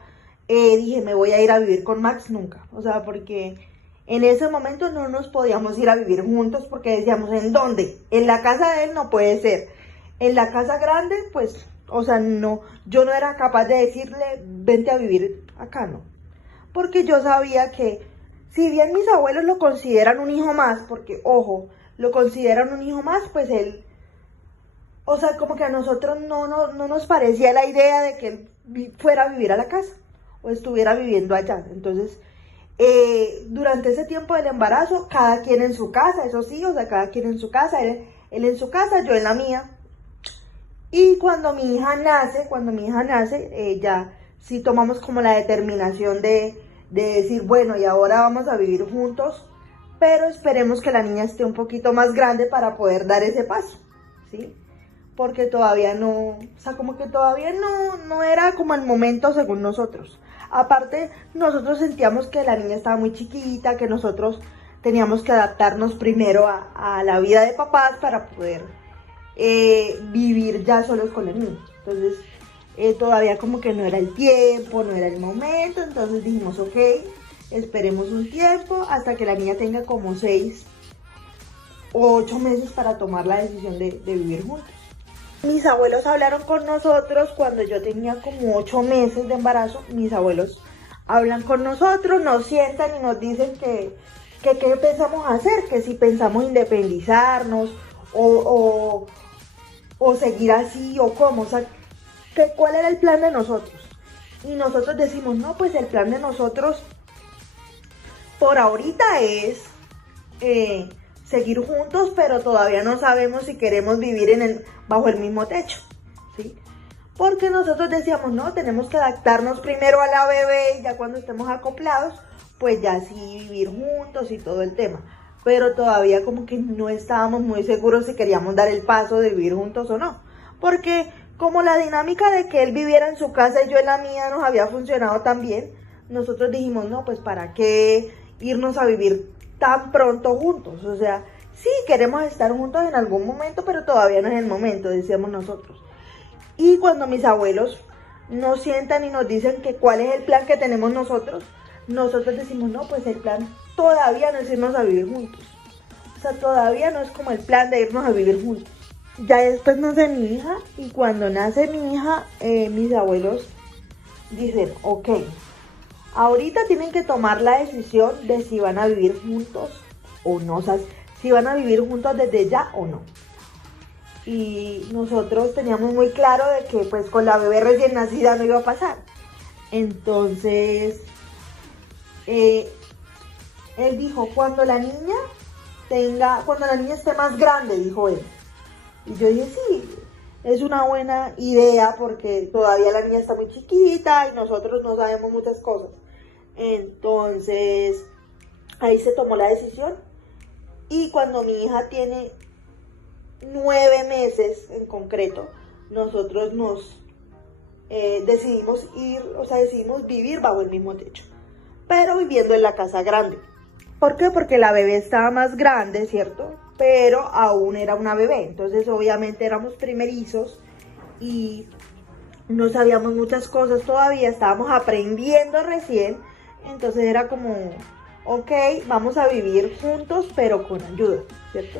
dije me voy a ir a vivir con Max, nunca, o sea, porque en ese momento no nos podíamos ir a vivir juntos porque decíamos, ¿en dónde? En la casa de él no puede ser. En la casa grande, pues, o sea, no, yo no era capaz de decirle, vente a vivir acá, no. Porque yo sabía que, si bien mis abuelos lo consideran un hijo más, porque, ojo, lo consideran un hijo más, pues él, o sea, como que a nosotros no nos parecía la idea de que él fuera a vivir a la casa, o estuviera viviendo allá. Entonces, durante ese tiempo del embarazo, cada quien en su casa, eso sí, o sea, cada quien en su casa, Él en su casa, yo en la mía. Y cuando mi hija nace, ya sí tomamos como la determinación de decir, bueno, y ahora vamos a vivir juntos, pero esperemos que la niña esté un poquito más grande para poder dar ese paso, ¿sí? Porque todavía no, o sea, como que todavía no era como el momento según nosotros. Aparte, nosotros sentíamos que la niña estaba muy chiquita, que nosotros teníamos que adaptarnos primero a la vida de papás para poder vivir ya solos con el niño. Entonces, todavía como que no era el tiempo, no era el momento, entonces dijimos, ok, esperemos un tiempo hasta que la niña tenga como 6 o 8 meses para tomar la decisión de vivir juntos. Mis abuelos hablaron con nosotros cuando yo tenía como 8 meses de embarazo. Mis abuelos hablan con nosotros, nos sientan y nos dicen que qué pensamos hacer, que si pensamos independizarnos o seguir así o cómo, o sea, que cuál era el plan de nosotros. Y nosotros decimos, no, pues el plan de nosotros por ahorita es seguir juntos, pero todavía no sabemos si queremos vivir bajo el mismo techo, ¿sí? Porque nosotros decíamos, no, tenemos que adaptarnos primero a la bebé y ya cuando estemos acoplados, pues ya sí vivir juntos y todo el tema. Pero todavía como que no estábamos muy seguros si queríamos dar el paso de vivir juntos o no. Porque como la dinámica de que él viviera en su casa y yo en la mía nos había funcionado tan bien, nosotros dijimos, no, pues para qué irnos a vivir tan pronto juntos. O sea, sí queremos estar juntos en algún momento, pero todavía no es el momento, decíamos nosotros. Y cuando mis abuelos nos sientan y nos dicen que cuál es el plan que tenemos nosotros decimos, no, pues el plan todavía no es irnos a vivir juntos. O sea, todavía no es como el plan de irnos a vivir juntos. Ya después nace mi hija y cuando nace mi hija, mis abuelos dicen, ok, ahorita tienen que tomar la decisión de si van a vivir juntos o no, o sea, si van a vivir juntos desde ya o no. Y nosotros teníamos muy claro de que pues con la bebé recién nacida no iba a pasar. Entonces, él dijo, cuando la niña esté más grande, dijo él. Y yo dije, sí, es una buena idea porque todavía la niña está muy chiquita y nosotros no sabemos muchas cosas. Entonces, ahí se tomó la decisión. Y cuando mi hija tiene 9 meses en concreto, nosotros decidimos decidimos vivir bajo el mismo techo, pero viviendo en la casa grande. ¿Por qué? Porque la bebé estaba más grande, ¿cierto? Pero aún era una bebé, entonces obviamente éramos primerizos y no sabíamos muchas cosas todavía, estábamos aprendiendo recién, entonces era como, ok, vamos a vivir juntos, pero con ayuda, ¿cierto?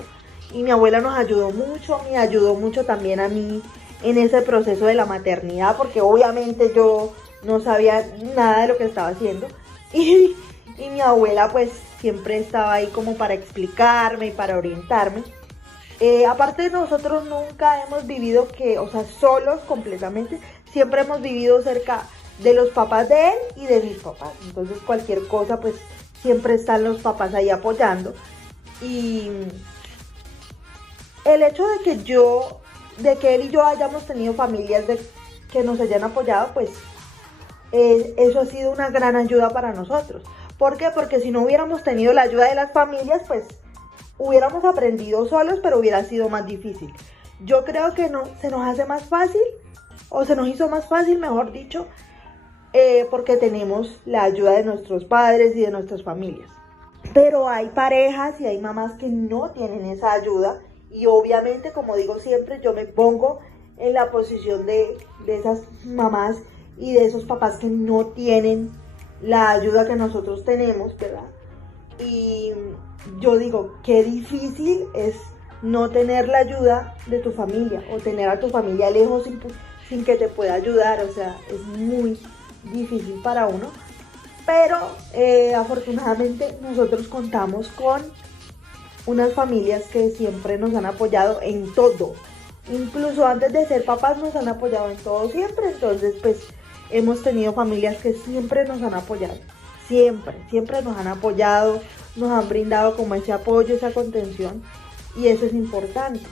Y mi abuela nos ayudó mucho, me ayudó mucho también a mí en ese proceso de la maternidad, porque obviamente yo no sabía nada de lo que estaba haciendo. Y mi abuela pues siempre estaba ahí como para explicarme y para orientarme. Aparte nosotros nunca hemos vivido solos completamente, siempre hemos vivido cerca de los papás de él y de mis papás. Entonces cualquier cosa pues siempre están los papás ahí apoyando. Y el hecho de que él y yo hayamos tenido familias que nos hayan apoyado, pues eso ha sido una gran ayuda para nosotros. ¿Por qué? Porque si no hubiéramos tenido la ayuda de las familias, pues hubiéramos aprendido solos, pero hubiera sido más difícil. Yo creo que se nos hace más fácil, o se nos hizo más fácil, mejor dicho, porque tenemos la ayuda de nuestros padres y de nuestras familias. Pero hay parejas y hay mamás que no tienen esa ayuda y obviamente, como digo siempre, yo me pongo en la posición de esas mamás y de esos papás que no tienen la ayuda que nosotros tenemos, ¿verdad? Y yo digo, qué difícil es no tener la ayuda de tu familia o tener a tu familia lejos sin que te pueda ayudar, o sea, es muy difícil para uno. Pero afortunadamente nosotros contamos con unas familias que siempre nos han apoyado en todo. Incluso antes de ser papás nos han apoyado en todo siempre. Entonces pues hemos tenido familias que siempre nos han apoyado. Siempre nos han apoyado, nos han brindado como ese apoyo, esa contención. Y eso es importante.